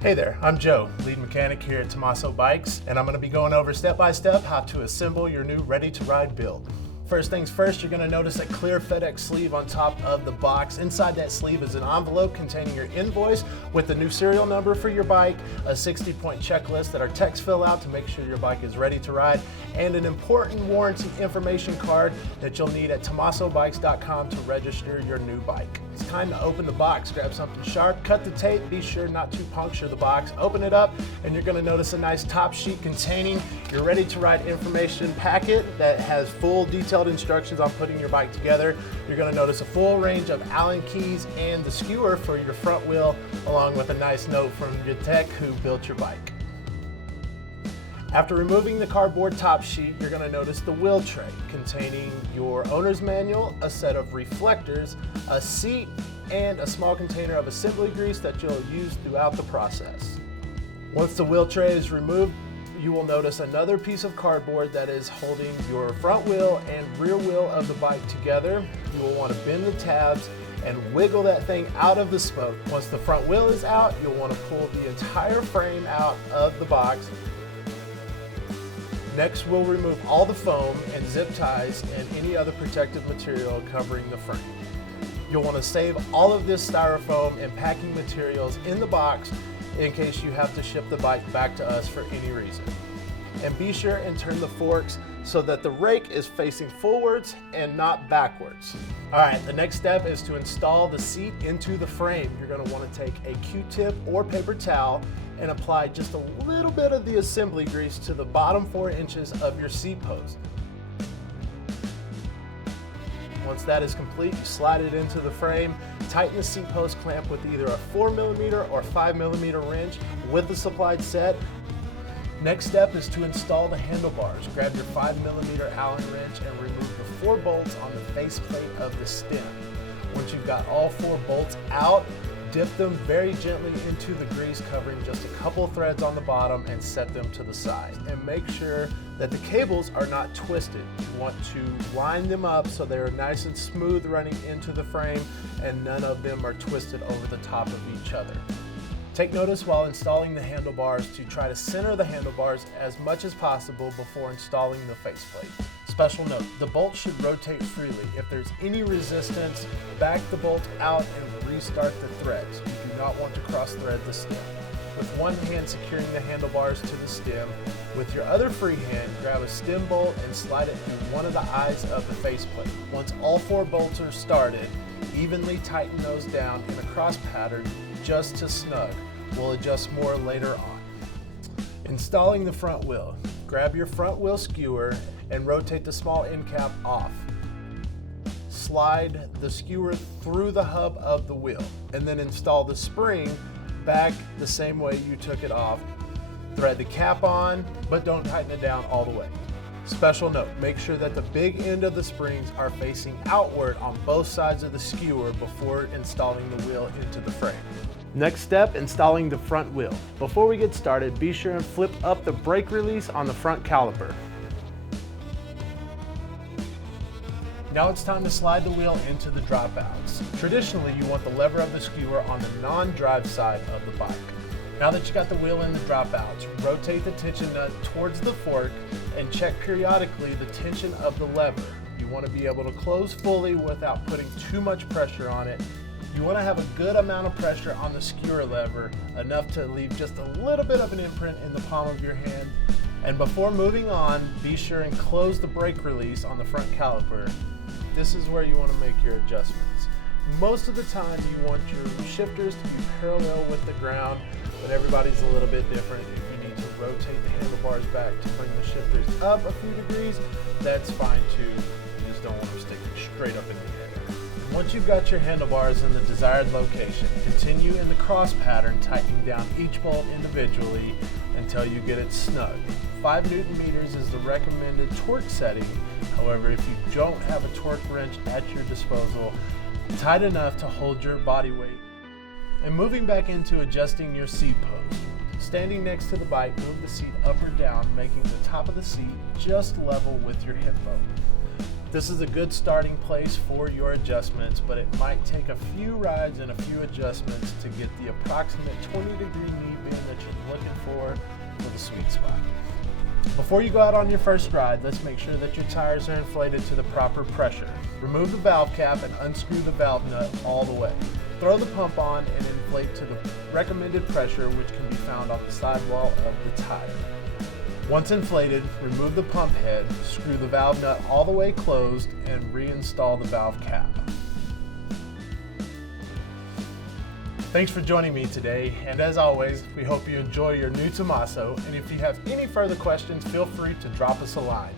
Hey there, I'm Joe, lead mechanic here at Tommaso Bikes, and I'm going to be going over step by step how to assemble your new ready-to-ride build. First things first, you're going to notice a clear FedEx sleeve on top of the box. Inside that sleeve is an envelope containing your invoice with the new serial number for your bike, a 60-point checklist that our techs fill out to make sure your bike is ready to ride, and an important warranty information card that you'll need at tommasobikes.com to register your new bike. It's time to open the box. Grab something sharp, cut the tape, be sure not to puncture the box. Open it up, and you're going to notice a nice top sheet containing your ready-to-ride information packet that has full detailed instructions on putting your bike together. You're going to notice a full range of Allen keys and the skewer for your front wheel, along with a nice note from your tech who built your bike. After removing the cardboard top sheet, you're going to notice the wheel tray containing your owner's manual, a set of reflectors, a seat, and a small container of assembly grease that you'll use throughout the process. Once the wheel tray is removed, you will notice another piece of cardboard that is holding your front wheel and rear wheel of the bike together. You will want to bend the tabs and wiggle that thing out of the spoke. Once the front wheel is out, you'll want to pull the entire frame out of the box. Next, we'll remove all the foam and zip ties and any other protective material covering the frame. You'll want to save all of this styrofoam and packing materials in the box in case you have to ship the bike back to us for any reason. And be sure and turn the forks so that the rake is facing forwards and not backwards. All right, the next step is to install the seat into the frame. You're going to want to take a Q-tip or paper towel and apply just a little bit of the assembly grease to the bottom 4 inches of your seat post. Once that is complete, you slide it into the frame, tighten the seat post clamp with either a 4mm or 5mm wrench with the supplied set. Next step is to install the handlebars. Grab your 5mm Allen wrench and remove the 4 bolts on the faceplate of the stem. Once you've got all 4 bolts out, dip them very gently into the grease, covering just a couple threads on the bottom, and set them to the side. And make sure that the cables are not twisted. You want to line them up so they're nice and smooth running into the frame and none of them are twisted over the top of each other. Take notice while installing the handlebars to try to center the handlebars as much as possible before installing the faceplate. Special note, the bolt should rotate freely. If there's any resistance, back the bolt out and restart the threads. You do not want to cross thread the stem. With one hand securing the handlebars to the stem, with your other free hand, grab a stem bolt and slide it through one of the eyes of the faceplate. Once all 4 bolts are started, evenly tighten those down in a cross pattern just to snug. We'll adjust more later on. Installing the front wheel. Grab your front wheel skewer and rotate the small end cap off. Slide the skewer through the hub of the wheel and then install the spring back the same way you took it off. Thread the cap on, but don't tighten it down all the way. Special note, make sure that the big end of the springs are facing outward on both sides of the skewer before installing the wheel into the frame. Next step, installing the front wheel. Before we get started, be sure and flip up the brake release on the front caliper. Now it's time to slide the wheel into the dropouts. Traditionally, you want the lever of the skewer on the non-drive side of the bike. Now that you got the wheel in the dropouts, rotate the tension nut towards the fork and check periodically the tension of the lever. You want to be able to close fully without putting too much pressure on it. You want to have a good amount of pressure on the skewer lever, enough to leave just a little bit of an imprint in the palm of your hand. And before moving on, be sure and close the brake release on the front caliper. This is where you want to make your adjustments. Most of the time you want your shifters to be parallel with the ground, but everybody's a little bit different. If you need to rotate the handlebars back to bring the shifters up a few degrees, that's fine too. You just don't want them sticking straight up in the air. Once you've got your handlebars in the desired location, continue in the cross pattern, tightening down each bolt individually until you get it snug. 5 Newton meters is the recommended torque setting. However, if you don't have a torque wrench at your disposal, tight enough to hold your body weight. And moving back into adjusting your seat post. Standing next to the bike, move the seat up or down, making the top of the seat just level with your hip bone. This is a good starting place for your adjustments, but it might take a few rides and a few adjustments to get the approximate 20-degree knee bend that you're looking for the sweet spot. Before you go out on your first ride, let's make sure that your tires are inflated to the proper pressure. Remove the valve cap and unscrew the valve nut all the way. Throw the pump on and inflate to the recommended pressure, which can be found on the sidewall of the tire. Once inflated, remove the pump head, screw the valve nut all the way closed, and reinstall the valve cap. Thanks for joining me today, and as always, we hope you enjoy your new Tommaso, and if you have any further questions, feel free to drop us a line.